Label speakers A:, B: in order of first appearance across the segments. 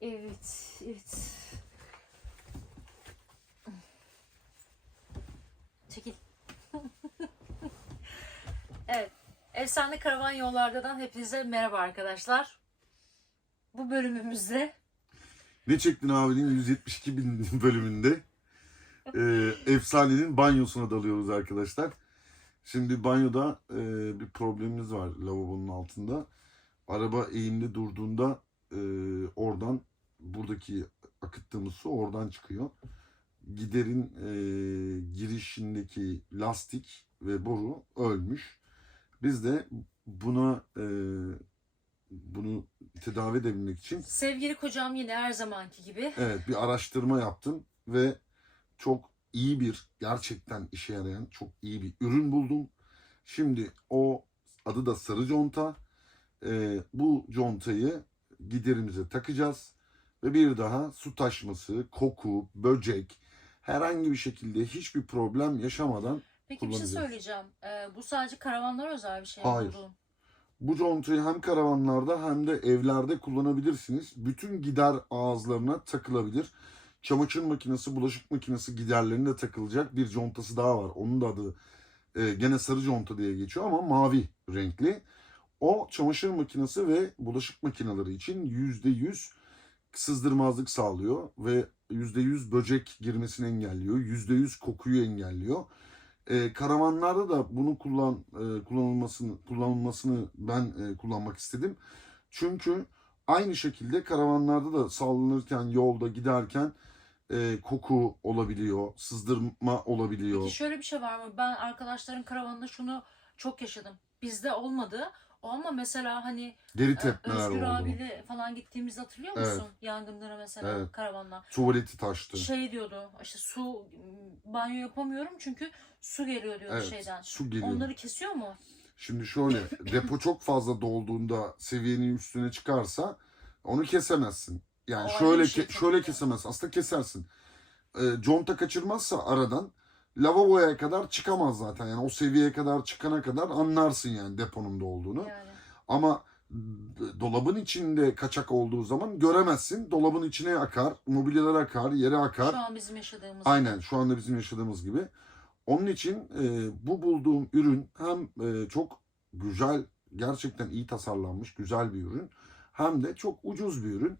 A: Evet, evet. Çekil. evet. Efsane Karavan Yollardan hepinize merhaba arkadaşlar. Bu bölümümüzde
B: Ne çektin abinin 172 bin bölümünde? Ee, efsanenin banyosuna dalıyoruz arkadaşlar. Şimdi banyoda e, bir problemimiz var lavabonun altında. Araba eğimli durduğunda e, oradan buradaki akıttığımız su oradan çıkıyor. Giderin e, girişindeki lastik ve boru ölmüş. Biz de buna e, bunu tedavi edebilmek için
A: sevgili kocam yine her zamanki gibi
B: Evet bir araştırma yaptım ve çok iyi bir gerçekten işe yarayan çok iyi bir ürün buldum. Şimdi o adı da sarı conta. Ee, bu contayı giderimize takacağız ve bir daha su taşması, koku, böcek herhangi bir şekilde hiçbir problem yaşamadan
A: Peki bir şey söyleyeceğim. Ee, bu sadece karavanlara özel bir şey
B: Hayır.
A: bulduğum.
B: bu contayı hem karavanlarda hem de evlerde kullanabilirsiniz. Bütün gider ağızlarına takılabilir. Çamaşır makinesi, bulaşık makinesi giderlerine takılacak bir contası daha var. Onun da adı e, gene sarı conta diye geçiyor ama mavi renkli. O çamaşır makinesi ve bulaşık makineleri için %100 sızdırmazlık sağlıyor ve %100 böcek girmesini engelliyor. %100 kokuyu engelliyor. E, karavanlarda da bunu kullan e, kullanılmasını kullanılmasını ben e, kullanmak istedim. Çünkü aynı şekilde karavanlarda da sallanırken yolda giderken e, koku olabiliyor, sızdırma olabiliyor.
A: Peki şöyle bir şey var mı? Ben arkadaşların karavanında şunu çok yaşadım. Bizde olmadı. O ama mesela hani
B: Deri
A: e,
B: tepmeler
A: Özgür
B: oldu.
A: abiyle falan gittiğimizde hatırlıyor musun?
B: Evet.
A: Yangınlara mesela
B: Evet.
A: karavanla.
B: Tuvaleti taştı.
A: Şey diyordu işte su banyo yapamıyorum çünkü su geliyor diyordu
B: Evet,
A: şeyden.
B: su geliyor.
A: Onları kesiyor mu?
B: Şimdi şöyle depo çok fazla dolduğunda seviyenin üstüne çıkarsa onu kesemezsin. Yani
A: O ayrı
B: şöyle
A: bir şey
B: ke-
A: tabii
B: şöyle
A: ki.
B: kesemezsin. Aslında kesersin. E, conta kaçırmazsa aradan lavaboya kadar çıkamaz zaten. Yani o seviyeye kadar çıkana kadar anlarsın yani deponun da olduğunu.
A: Yani.
B: Ama dolabın içinde kaçak olduğu zaman göremezsin. Dolabın içine akar, mobilyalar akar, yere akar.
A: Şu an bizim yaşadığımız.
B: Aynen şu anda bizim yaşadığımız gibi. Onun için e, bu bulduğum ürün hem e, çok güzel, gerçekten iyi tasarlanmış, güzel bir ürün. Hem de çok ucuz bir ürün.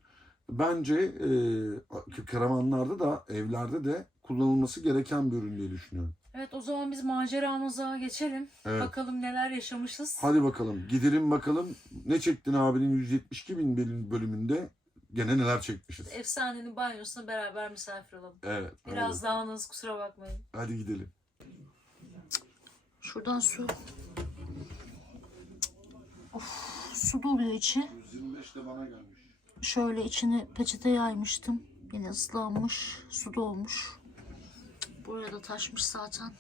B: Bence e, karavanlarda da evlerde de kullanılması gereken bir ürün diye düşünüyorum.
A: Evet o zaman biz maceramıza geçelim.
B: Evet.
A: Bakalım neler yaşamışız.
B: Hadi bakalım gidelim bakalım ne çektin abinin 172 bin bölüm- bölümünde gene neler çekmişiz.
A: Efsanenin banyosuna beraber misafir olalım.
B: Evet.
A: Biraz
B: hadi.
A: dağınız kusura bakmayın.
B: hadi gidelim.
A: Şuradan su. Of, su doluyor içi.
B: 125 de bana gelmiş.
A: Şöyle içini peçete yaymıştım. Yine ıslanmış, su dolmuş. Buraya da taşmış zaten.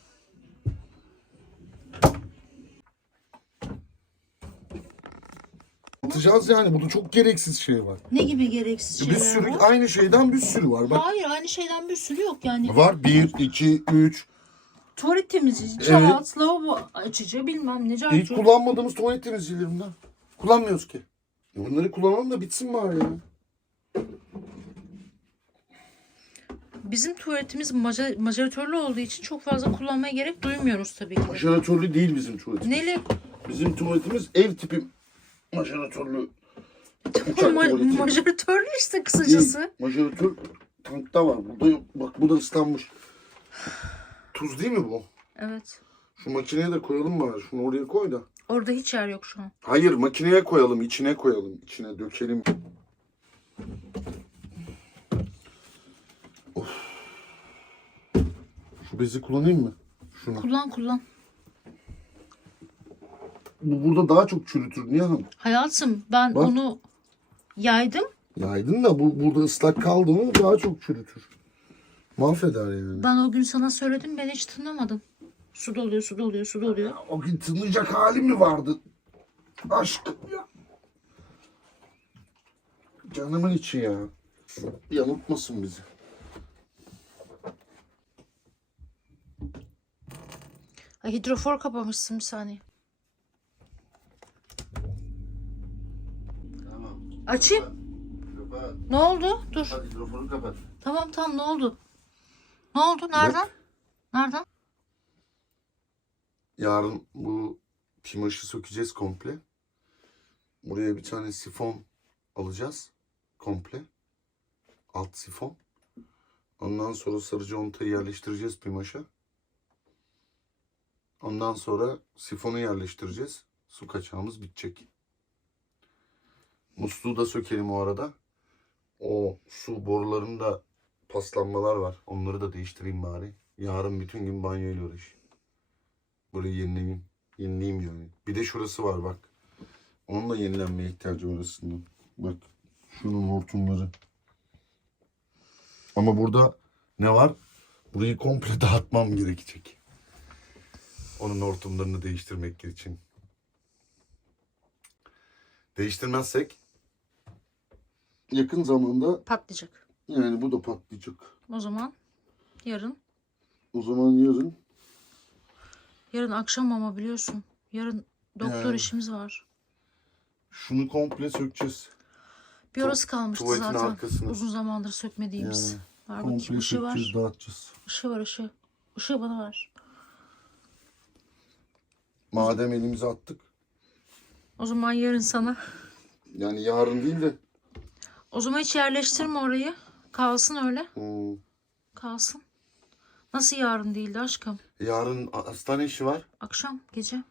B: Atacağız yani. Burada çok gereksiz şey var.
A: Ne gibi gereksiz
B: Bir
A: şeyler
B: sürü
A: var?
B: aynı şeyden bir sürü var. Bak
A: Hayır aynı şeyden bir sürü yok yani.
B: var 1 2 3
A: Tuvalet temizleyici,
B: Evet.
A: kağıt, lavabo açıcı bilmem ne.
B: hiç kullanmadığımız tuvalet temizleyicilerinden. Kullanmıyoruz ki. Ya Bunları kullanalım da bitsin bari ya.
A: Bizim tuvaletimiz maja- majoratörlü olduğu için çok fazla kullanmaya gerek duymuyoruz tabii ki.
B: Maşaratörlü değil bizim tuvaletimiz.
A: Neli?
B: Bizim tuvaletimiz ev tipi maşaratörlü. Uçak
A: Ma-
B: tuvaleti.
A: majoratörlü işte kısacası.
B: Maşaratör tankta var. Burada yok. Bak bu da ıslanmış. Tuz değil mi bu?
A: Evet.
B: Şu makineye de koyalım bari. Şunu oraya koy da.
A: Orada hiç yer yok şu an.
B: Hayır makineye koyalım, içine koyalım, içine dökelim. Of. Bezi kullanayım mı? Şunu.
A: Kullan kullan.
B: Bu burada daha çok çürütür. Niye hanım?
A: Hayatım ben
B: Bak.
A: onu yaydım.
B: Yaydın da bu burada ıslak kaldı mı daha çok çürütür. Mahveder yani.
A: Ben o gün sana söyledim ben hiç tınlamadın. Su doluyor, su doluyor, su doluyor.
B: O gün tınlayacak hali mi vardı? Aşkım ya. Canımın içi ya. Yanıltmasın bizi.
A: Hidrofor kapamışsın bir saniye.
B: Tamam.
A: Açayım.
B: Kapat.
A: Ne oldu? Dur.
B: Hadi mikrofonu kapat.
A: Tamam tamam ne oldu? Ne oldu? Nereden?
B: Bak,
A: Nereden?
B: yarın bu pimaşı sökeceğiz komple. Buraya bir tane sifon alacağız. Komple. Alt sifon. Ondan sonra sarı contayı yerleştireceğiz pimaşa. Ondan sonra sifonu yerleştireceğiz. Su kaçağımız bitecek. Musluğu da sökelim o arada. O su borularında paslanmalar var. Onları da değiştireyim bari. Yarın bütün gün banyoyla uğraşayım. Burayı yenileyim. Yenileyim yani. Bir de şurası var bak. Onun da yenilenmeye ihtiyacı var aslında. Bak. Şunun hortumları. Ama burada ne var? Burayı komple dağıtmam gerekecek. Onun hortumlarını değiştirmek için. Değiştirmezsek yakın zamanda
A: Patlayacak.
B: yani bu da patlayacak.
A: O zaman yarın.
B: O zaman yarın
A: Yarın akşam ama biliyorsun. Yarın doktor
B: Yani.
A: işimiz var.
B: şunu komple sökeceğiz.
A: Bir orası kalmıştı
B: tuvaletin
A: zaten.
B: arkasına.
A: Uzun zamandır sökmediğimiz.
B: Yani
A: Var bakayım
B: Komple
A: ışığı var.
B: sökeceğiz, dağıtacağız.
A: Işığı var ışığı. Işığı bana ver.
B: Madem elimize attık.
A: O zaman yarın sana.
B: Yani yarın değil de.
A: O zaman hiç yerleştirme orayı. Kalsın öyle.
B: hmm,
A: Kalsın. Nasıl yarın değildi aşkım?
B: yarın hastane işi var.
A: Akşam, gece.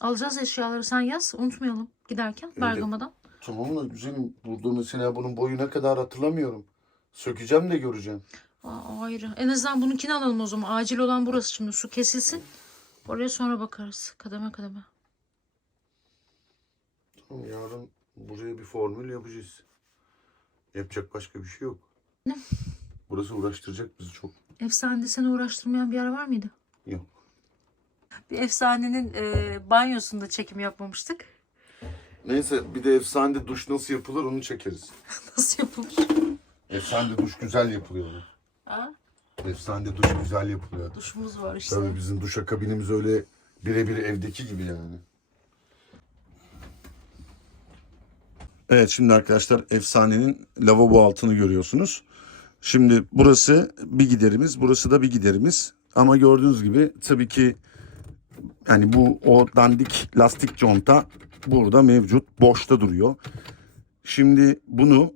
A: Alacağız eşyaları sen yaz. Unutmayalım giderken Bergama'dan.
B: Tamam da güzelim. Burada mesela bunun boyu ne kadar hatırlamıyorum. Sökeceğim de göreceğim.
A: Aa, ayrı. En azından bununkini alalım o zaman. Acil olan burası şimdi. Su kesilsin. Oraya sonra bakarız. Kademe kademe.
B: Tamam yarın buraya bir formül yapacağız. Yapacak başka bir şey yok.
A: Ne?
B: Burası uğraştıracak bizi çok.
A: Efsanede seni uğraştırmayan bir yer var mıydı?
B: Yok.
A: Bir efsanenin e, banyosunda çekim yapmamıştık.
B: Neyse bir de efsane duş nasıl yapılır onu çekeriz.
A: Nasıl yapılır?
B: Efsane duş güzel yapılıyor.
A: Ha?
B: Efsane duş güzel yapılıyor.
A: Duşumuz var işte.
B: Tabii bizim duşakabinimiz öyle birebir evdeki gibi yani. Evet şimdi arkadaşlar efsanenin lavabo altını görüyorsunuz. Şimdi burası bir giderimiz, burası da bir giderimiz. Ama gördüğünüz gibi tabii ki yani bu o dandik lastik conta burada mevcut, boşta duruyor. Şimdi bunu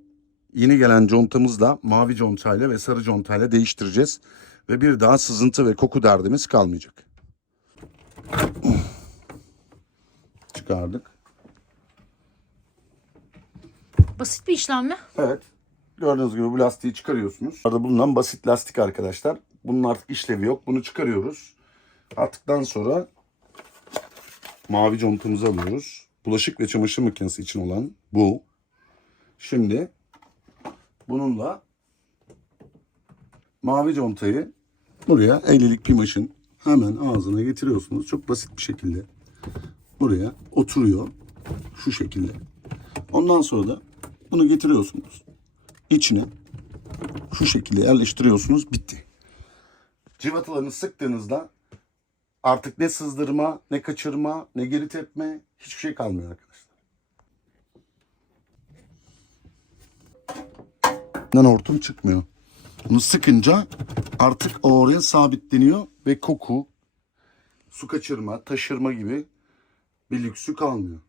B: yeni gelen contamızla mavi contayla ve sarı contayla değiştireceğiz ve bir daha sızıntı ve koku derdimiz kalmayacak. Çıkardık.
A: Basit bir işlem mi?
B: Evet. Gördüğünüz gibi bu lastiği çıkarıyorsunuz. Burada bulunan basit lastik arkadaşlar. Bunun artık işlevi yok. Bunu çıkarıyoruz. Attıktan sonra mavi contamızı alıyoruz. Bulaşık ve çamaşır makinesi için olan bu. Şimdi bununla mavi contayı buraya 50'lik pimaşın hemen ağzına getiriyorsunuz. Çok basit bir şekilde. Buraya oturuyor. Şu şekilde. Ondan sonra da bunu getiriyorsunuz. İçine şu şekilde yerleştiriyorsunuz. Bitti. Civatalarını sıktığınızda artık ne sızdırma, ne kaçırma, ne geri tepme hiçbir şey kalmıyor Bundan hortum çıkmıyor. Bunu sıkınca artık o oraya sabitleniyor ve koku, su kaçırma, taşırma gibi bir lüksü kalmıyor.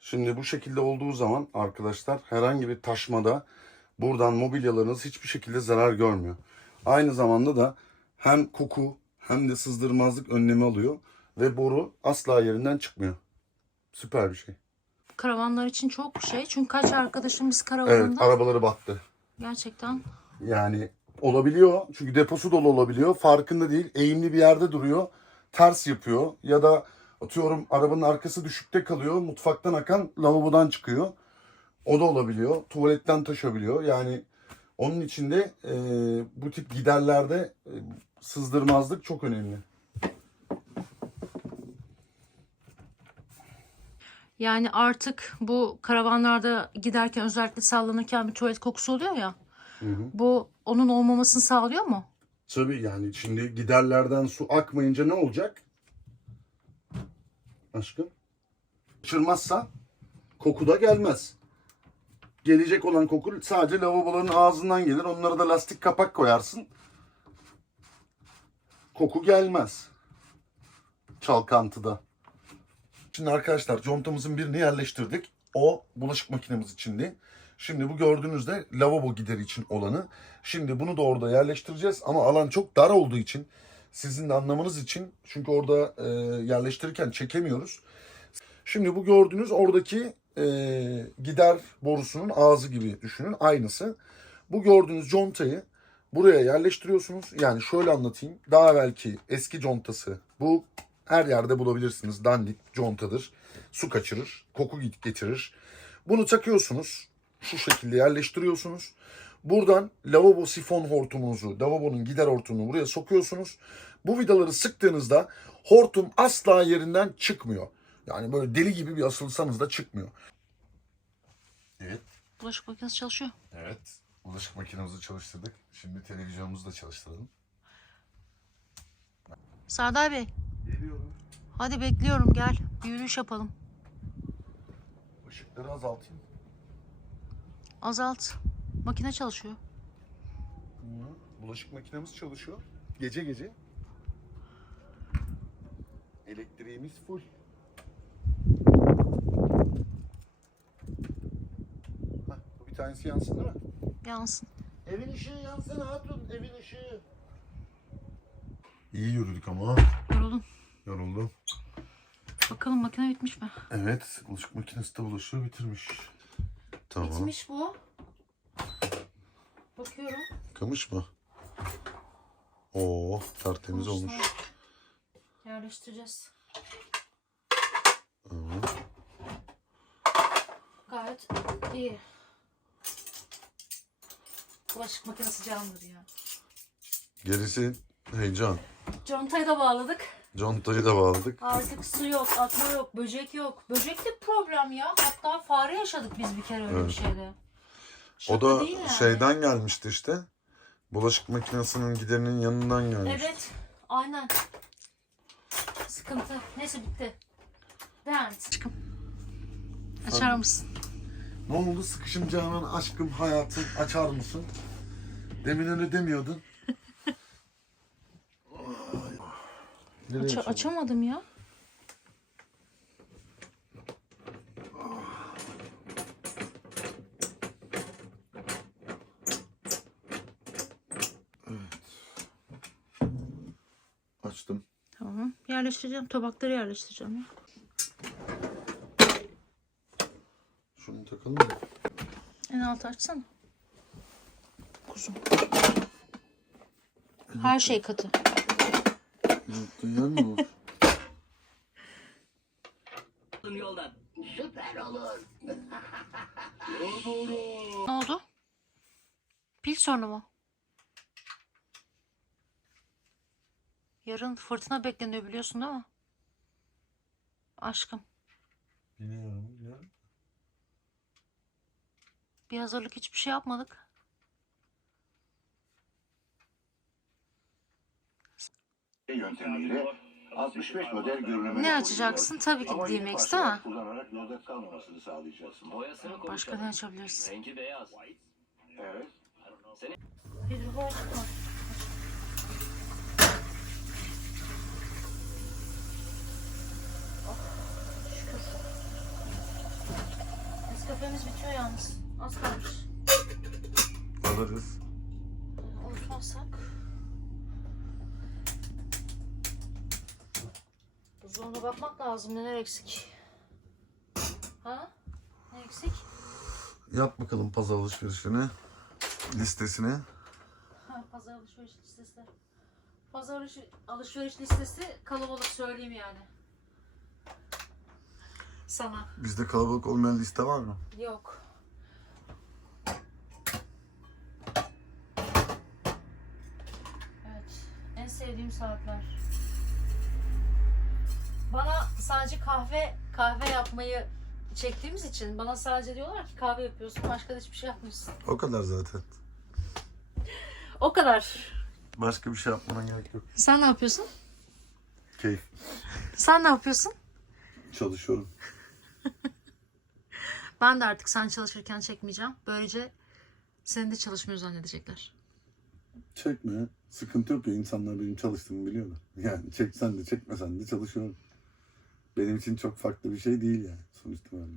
B: Şimdi bu şekilde olduğu zaman arkadaşlar herhangi bir taşmada buradan mobilyalarınız hiçbir şekilde zarar görmüyor. Aynı zamanda da hem koku hem de sızdırmazlık önlemi alıyor ve boru asla yerinden çıkmıyor. Süper bir şey.
A: Karavanlar için çok şey. Çünkü kaç arkadaşımız
B: Evet
A: karavanında
B: arabaları battı.
A: Gerçekten
B: Yani olabiliyor. Çünkü deposu dolu olabiliyor. Farkında değil. Eğimli bir yerde duruyor. Ters yapıyor. Ya da atıyorum arabanın arkası düşükte kalıyor. Mutfaktan akan lavabodan çıkıyor. O da olabiliyor. Tuvaletten taşabiliyor. Yani onun içinde e, bu tip giderlerde e, sızdırmazlık çok önemli.
A: Yani artık bu karavanlarda giderken özellikle sallanırken bir tuvalet kokusu oluyor ya. Bu onun olmamasını sağlıyor mu?
B: Tabii yani şimdi giderlerden su akmayınca ne olacak? Aşkım? Kaçırmazsa koku da gelmez. gelecek olan koku sadece lavaboların ağzından gelir. Onlara da lastik kapak koyarsın. Koku gelmez. Çalkantıda. Şimdi arkadaşlar contamızın birini yerleştirdik. O bulaşık makinemiz içindi. Şimdi bu gördüğünüzde lavabo gideri için olanı. Şimdi bunu da orada yerleştireceğiz ama alan çok dar olduğu için sizin de anlamanız için çünkü orada e, yerleştirirken çekemiyoruz. Şimdi bu gördüğünüz oradaki e, gider borusunun ağzı gibi düşünün aynısı. Bu gördüğünüz contayı buraya yerleştiriyorsunuz. Yani şöyle anlatayım. Daha belki eski contası bu her yerde bulabilirsiniz. Dandik contadır. Su kaçırır, koku git- getirir. Bunu takıyorsunuz. Şu şekilde yerleştiriyorsunuz. Buradan lavabo sifon hortumunuzu, lavabonun gider hortumunu buraya sokuyorsunuz. Bu vidaları sıktığınızda hortum asla yerinden çıkmıyor. Yani böyle deli gibi bir asılsanız da çıkmıyor. Evet.
A: Bulaşık makinesi çalışıyor.
B: Evet. Bulaşık makinemizi çalıştırdık. Şimdi televizyonumuzu da çalıştıralım.
A: Serdar Bey
B: Geliyorum.
A: hadi bekliyorum gel. Bir yürüyüş yapalım.
B: Işıkları azaltayım.
A: Azalt. Makine çalışıyor.
B: Bulaşık makinemiz çalışıyor. Gece gece. Elektriğimiz full. Hah, bu bir tanesi yansın değil mi?
A: Yansın.
B: Evin ışığı yansın hatun, evin ışığı. İyi yürüdük ama.
A: Yoruldum.
B: Yoruldum.
A: Bakalım makine bitmiş mi?
B: Evet, bulaşık makinesi de bulaşığı bitirmiş. Tamam.
A: Bitmiş bu. Bakıyorum.
B: Kamış mı? Oo, tertemiz olmuş.
A: Yerleştireceğiz.
B: Hı.
A: Gayet iyi. Bulaşık makinesi candır ya.
B: Gerisi heyecan.
A: Contayı da bağladık.
B: Contayı da bağladık.
A: Artık su yok, atma yok, böcek yok. Böcek de problem ya. Hatta fare yaşadık biz bir kere öyle bir
B: Evet.
A: şeyde.
B: O
A: Şaka
B: da
A: değil yani.
B: şeyden gelmişti işte. Bulaşık makinesinin giderinin yanından gelmiş.
A: Evet, aynen. Sıkıntı. Neyse bitti. Dance. Çıkım. Açar mısın?
B: Ne oldu sıkışım Canan aşkım hayatım açar mısın? Demin öyle demiyordun. Nereye
A: Aça-
B: açalım?
A: açamadım ya.
B: Açtım.
A: Tamam. Yerleştireceğim. Tabakları yerleştireceğim ya.
B: Şunu takalım mı?
A: En altı açsana. Kuzum. Her şey katı.
B: Yaptığın yer mi olur?
C: yoldan.
A: Ne oldu? Pil sorunu mu? Yarın fırtına bekleniyor biliyorsun değil mi? Aşkım.
B: Bilmiyorum ya.
A: Bir hazırlık hiçbir şey yapmadık.
D: Yöntemiyle 65 model görünümü
A: Ne açacaksın? Tabii ki D-Max değil mi?
D: kullanarak yolda kalmamasını sağlayacaksın.
C: Boyasını konuşalım.
A: Başka ne açabiliriz?
C: Rengi beyaz.
D: Evet.
A: Nescafe'miz bitiyor yalnız. Az kalmış.
B: Alırız.
A: Unutmazsak. Buzdolabına bakmak lazım. Neler eksik? Ha? Ne eksik?
B: Yap bakalım pazar alışverişini. Listesini.
A: Ha, pazar alışveriş listesi. Pazar alış- alışveriş listesi kalabalık söyleyeyim yani. Sana.
B: Bizde kalabalık olmayan liste var mı?
A: Yok. Evet. En sevdiğim saatler. Bana sadece kahve kahve yapmayı çektiğimiz için bana sadece diyorlar ki kahve yapıyorsun başka da hiçbir şey yapmıyorsun.
B: O kadar zaten.
A: O kadar.
B: Başka bir şey yapmana gerek yok.
A: Sen ne yapıyorsun?
B: Keyif.
A: Sen ne yapıyorsun?
B: Çalışıyorum.
A: Ben de artık sen çalışırken çekmeyeceğim. Böylece senin de çalışmıyor zannedecekler.
B: Çekme. Sıkıntı yok ya insanlar benim çalıştığımı biliyorlar. Yani çeksen de çekmesen de çalışıyorum. Benim için çok farklı bir şey değil yani sonuçta böyle.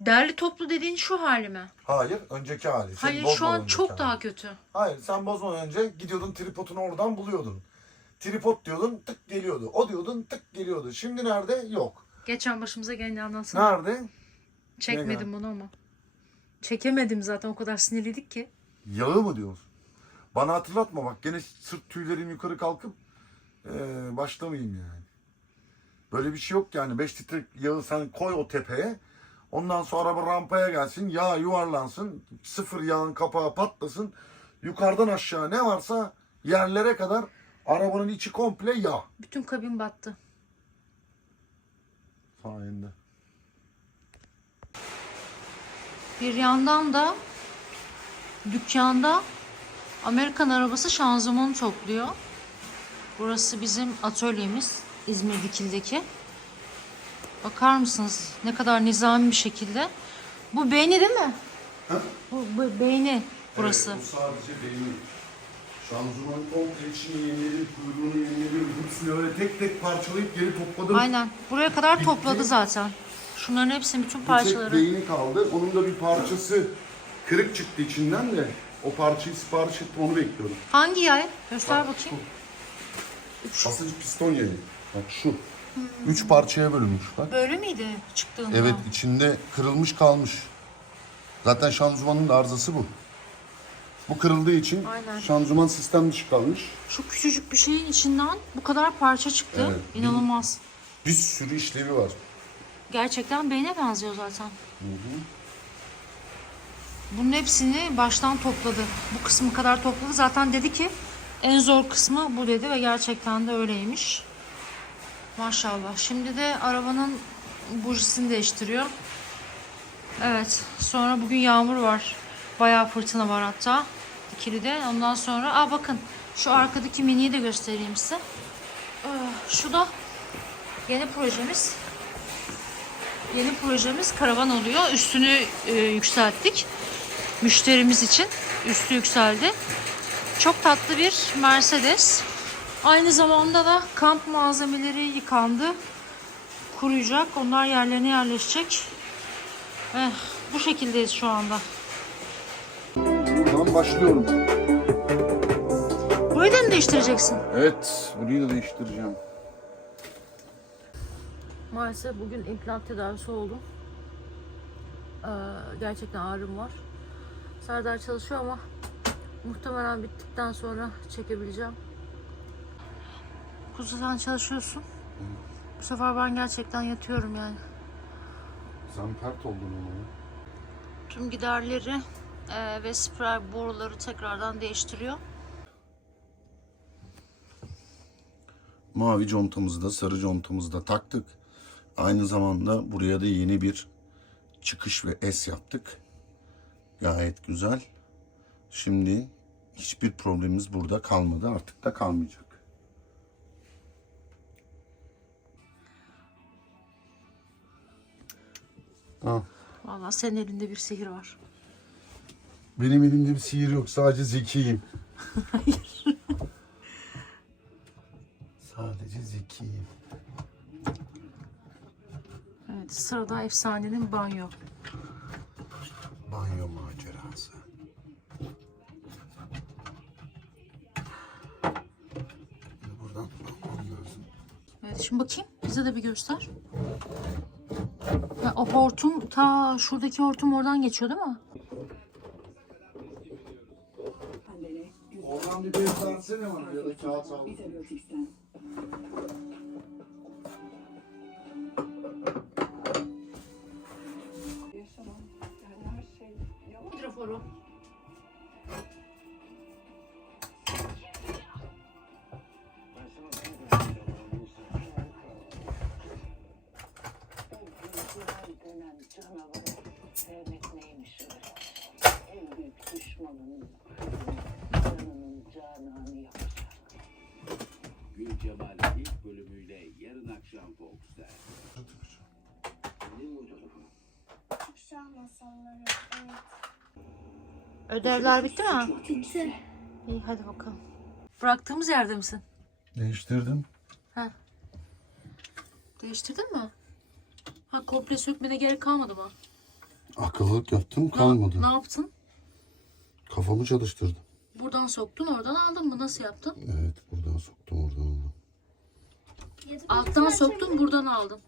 A: Derli toplu dediğin şu hali mi?
B: Hayır, önceki hali. Sen
A: Hayır şu an çok
B: hali.
A: daha kötü.
B: Hayır, sen bozmadan önce gidiyordun tripodunu oradan buluyordun. Tripod diyordun tık geliyordu. O diyordun tık geliyordu. Şimdi nerede? Yok.
A: Geçen başımıza geleni anlatsana.
B: Nerede?
A: Çekmedim bunu ama. Çekemedim zaten o kadar sinirliydik ki.
B: Yağı mı diyorsun? Bana hatırlatma bak gene sırt tüylerim yukarı kalkıp eee başlamayayım yani. Böyle bir şey yok yani. 5 litre yağı sen koy o tepeye. Ondan sonra araba rampaya gelsin. Yağ yuvarlansın. Sıfır yağın kapağı patlasın. Yukarıdan aşağı ne varsa yerlere kadar arabanın içi komple yağ.
A: Bütün kabin battı.
B: Sayende.
A: Bir yandan da dükkanda Amerikan arabası şanzımanı topluyor. Burası bizim atölyemiz İzmir Dikil'deki. Bakar mısınız ne kadar nizami bir şekilde. Bu beyni değil mi? Bu, bu beyni burası.
B: bu sadece benim. Şanzıman komple içini yeniledim, kuyruğunu yeniledim. Hepsini öyle tek tek parçalayıp geri topladım.
A: Aynen. Buraya kadar
B: Bitti.
A: topladı zaten. Şunların hepsinin bütün
B: Bir tek
A: parçaları.
B: beyni kaldı. Onun da bir parçası kırık çıktı içinden de. O parçayı sipariş ettim onu bekliyorum.
A: Hangi yay? Göster bakayım.
B: Basınç piston yayı. Bak şu. Üç parçaya bölünmüş bak.
A: Böyle miydi çıktığında?
B: Evet içinde kırılmış kalmış. Zaten şanzımanın da arızası bu. Bu kırıldığı için
A: Aynen.
B: şanzıman sistem dışı kalmış.
A: Şu küçücük bir şeyin içinden bu kadar parça çıktı.
B: Evet.
A: İnanılmaz.
B: Bir sürü işlevi var.
A: Gerçekten beyne benziyor zaten. Bunun hepsini baştan topladı. Bu kısmı kadar topladı. Zaten dedi ki en zor kısmı bu dedi ve gerçekten de öyleymiş. Maşallah. Şimdi de arabanın bujisini değiştiriyor. Evet. Sonra bugün yağmur var. Bayağı fırtına var hatta. Dikili'de. Ondan sonra aa bakın şu arkadaki miniyi de göstereyim size. Ee, şu da yeni projemiz. Yeni projemiz karavan oluyor. Üstünü e, yükselttik. Müşterimiz için üstü yükseldi. Çok tatlı bir Mercedes. Aynı zamanda da kamp malzemeleri yıkandı. Kuruyacak. Onlar yerlerine yerleşecek. Eh, bu şekildeyiz şu anda.
B: Buradan başlıyorum.
A: Burayı da mı değiştireceksin?
B: Evet, burayı da değiştireceğim.
A: Maalesef bugün implant tedavisi oldum. Ee, gerçekten ağrım var. Serdar çalışıyor ama muhtemelen bittikten sonra çekebileceğim. Kuzu sen çalışıyorsun. Bu sefer ben gerçekten yatıyorum yani.
B: Sen pert oldun ama.
A: Tüm giderleri e, ve spray boruları tekrardan değiştiriyor.
B: Mavi contamızı da sarı contamızı da taktık. Aynı zamanda buraya da yeni bir çıkış ve S yaptık. Gayet güzel. Şimdi hiçbir problemimiz burada kalmadı. Artık da kalmayacak. Ha,
A: Vallahi senin elinde bir sihir var.
B: benim elimde bir sihir yok. Sadece zekiyim. Sadece zekiyim.
A: Evet sırada efsanenin banyo.
B: Banyo macerası. Şimdi buradan almam lazım.
A: Evet şimdi bakayım bize de bir göster. Ha, o hortum ta şuradaki hortum oradan geçiyor değil mi?
B: Oradan bir bez versene bana ya da kağıt al.
E: Gül Cemal ilk bölümüyle yarın akşam Fox'ta. Kuşağı masalları. Evet.
A: Ödevler bitti mi?
E: Bitti.
A: İyi hadi bakalım. Bıraktığımız yerde misin?
B: Değiştirdim.
A: Değiştirdin mi? Ha komple sökmene gerek kalmadı mı?
B: Akıllılık yaptım
A: Ne-
B: kalmadı.
A: Ne, yaptın?
B: Kafamı çalıştırdım.
A: Buradan soktun oradan aldın mı? Nasıl yaptın?
B: Evet buradan soktum oradan
A: Alttan soktun buradan aldın.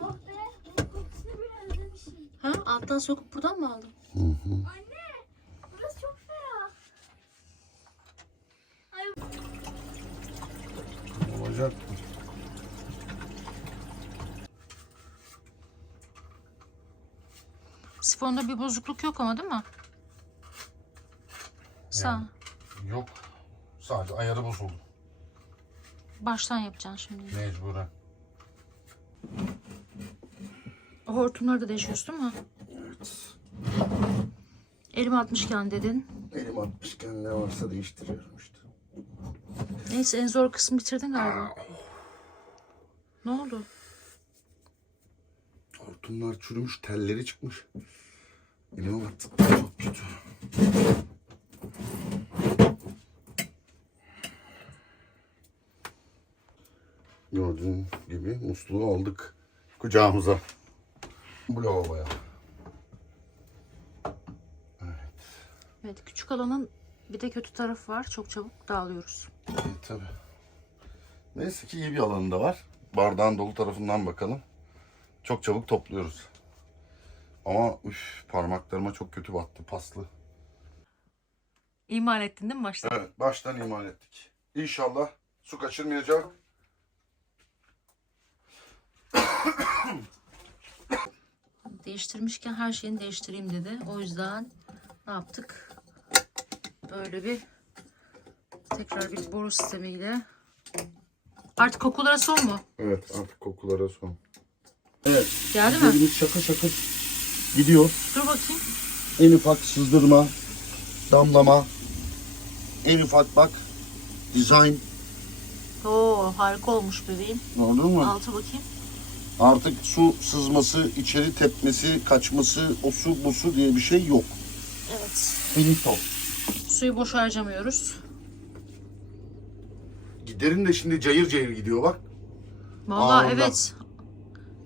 E: Oh be. Bunun kokusunu bile özlemişim.
A: Ha? Alttan sokup buradan mı aldın?
B: Hı hı.
E: Anne. Burası çok ferah.
B: Olacak.
A: Sifonda bir bozukluk yok ama değil mi? Sağ.
B: Yani. Yok. Sadece ayarı bozuldu.
A: Baştan yapacaksın şimdi.
B: Mecburen.
A: Hortumları da değişiyorsun değil mi?
B: Evet.
A: Elim atmışken dedin.
B: Elim atmışken ne varsa değiştiriyorum işte.
A: Neyse en zor kısmı bitirdin galiba. Ne oldu?
B: Hortumlar çürümüş, telleri çıkmış. Elime battı. Çok kötü. Gördüğün gibi musluğu aldık kucağımıza. Bu lavaboya.
A: Evet küçük alanın bir de kötü tarafı var. Çok çabuk dağılıyoruz.
B: İyi tabii. Neyse ki iyi bir alanı da var. Bardağın dolu tarafından bakalım. Çok çabuk topluyoruz. Ama üf, parmaklarıma çok kötü battı paslı.
A: İmal ettin değil mi başta?
B: Evet baştan imal ettik. İnşallah su kaçırmayacak.
A: Değiştirmişken her şeyini değiştireyim dedi. O yüzden ne yaptık? Böyle bir tekrar bir boru sistemiyle. Artık kokulara son mu?
B: Evet artık kokulara son. Evet.
A: Geldi mi?
B: Elimiz şakır şakır gidiyor.
A: Dur bakayım.
B: En ufak sızdırma, damlama, en ufak bak, dizayn.
A: Oo harika olmuş bebeğim.
B: Gördün mü?
A: Altı bakayım.
B: Artık su sızması, içeri tepmesi, kaçması, o su bu su diye bir şey yok.
A: Evet.
B: Finito.
A: Suyu boş harcamıyoruz.
B: Giderin de şimdi cayır cayır gidiyor bak.
A: Vallahi
B: Ağırdan.
A: evet.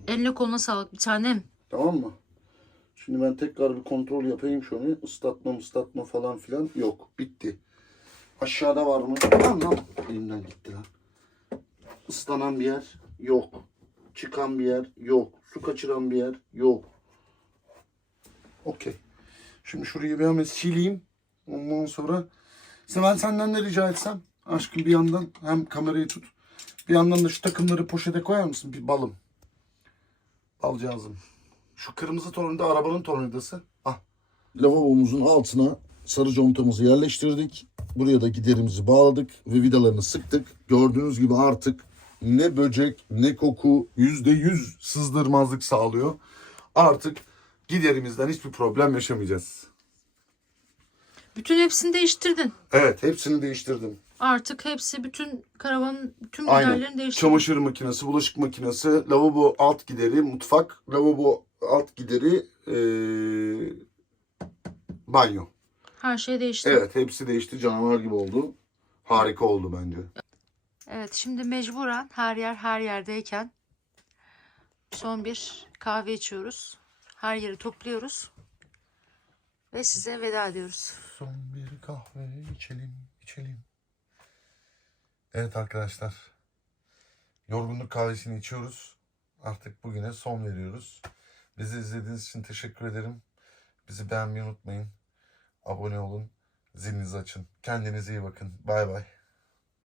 A: Eline koluna sağlık bir tanem.
B: Tamam mı? Şimdi ben tekrar bir kontrol yapayım şunu. Islatma ıslatma falan filan yok. Bitti. Aşağıda var mı? Lan lan. Elimden gitti lan. Islanan bir yer yok. Çıkan bir yer yok. Su kaçıran bir yer yok. Okey. Şimdi şurayı bir hemen sileyim. Ondan sonra Sen- ben senden ne rica etsem? Aşkım bir yandan hem kamerayı tut. Bir yandan da şu takımları poşete koyar mısın? Bir balım. Balcağızım. Şu kırmızı tornavida arabanın tornavidası. Ah. Lavabomuzun altına sarı contamızı yerleştirdik. Buraya da giderimizi bağladık ve vidalarını sıktık. Gördüğünüz gibi artık ne böcek ne koku yüzde yüz sızdırmazlık sağlıyor. Artık giderimizden hiçbir problem yaşamayacağız.
A: Bütün hepsini değiştirdin.
B: Evet hepsini değiştirdim.
A: Artık hepsi bütün karavanın tüm
B: Aynen.
A: giderlerini değiştirdin.
B: Çamaşır makinesi, bulaşık makinesi, lavabo alt gideri, mutfak, lavabo alt gideri, eee, banyo.
A: Her şey değişti.
B: Evet hepsi değişti canavar gibi oldu. Harika oldu bence.
A: Evet şimdi mecburen her yer her yerdeyken son bir kahve içiyoruz. Her yeri topluyoruz. Ve size veda ediyoruz.
B: Son bir kahve içelim içelim. Evet arkadaşlar. Yorgunluk kahvesini içiyoruz. Artık bugüne son veriyoruz. Bizi izlediğiniz için teşekkür ederim. Bizi beğenmeyi unutmayın. Abone olun. Zilinizi açın. Kendinize iyi bakın. Bay bay.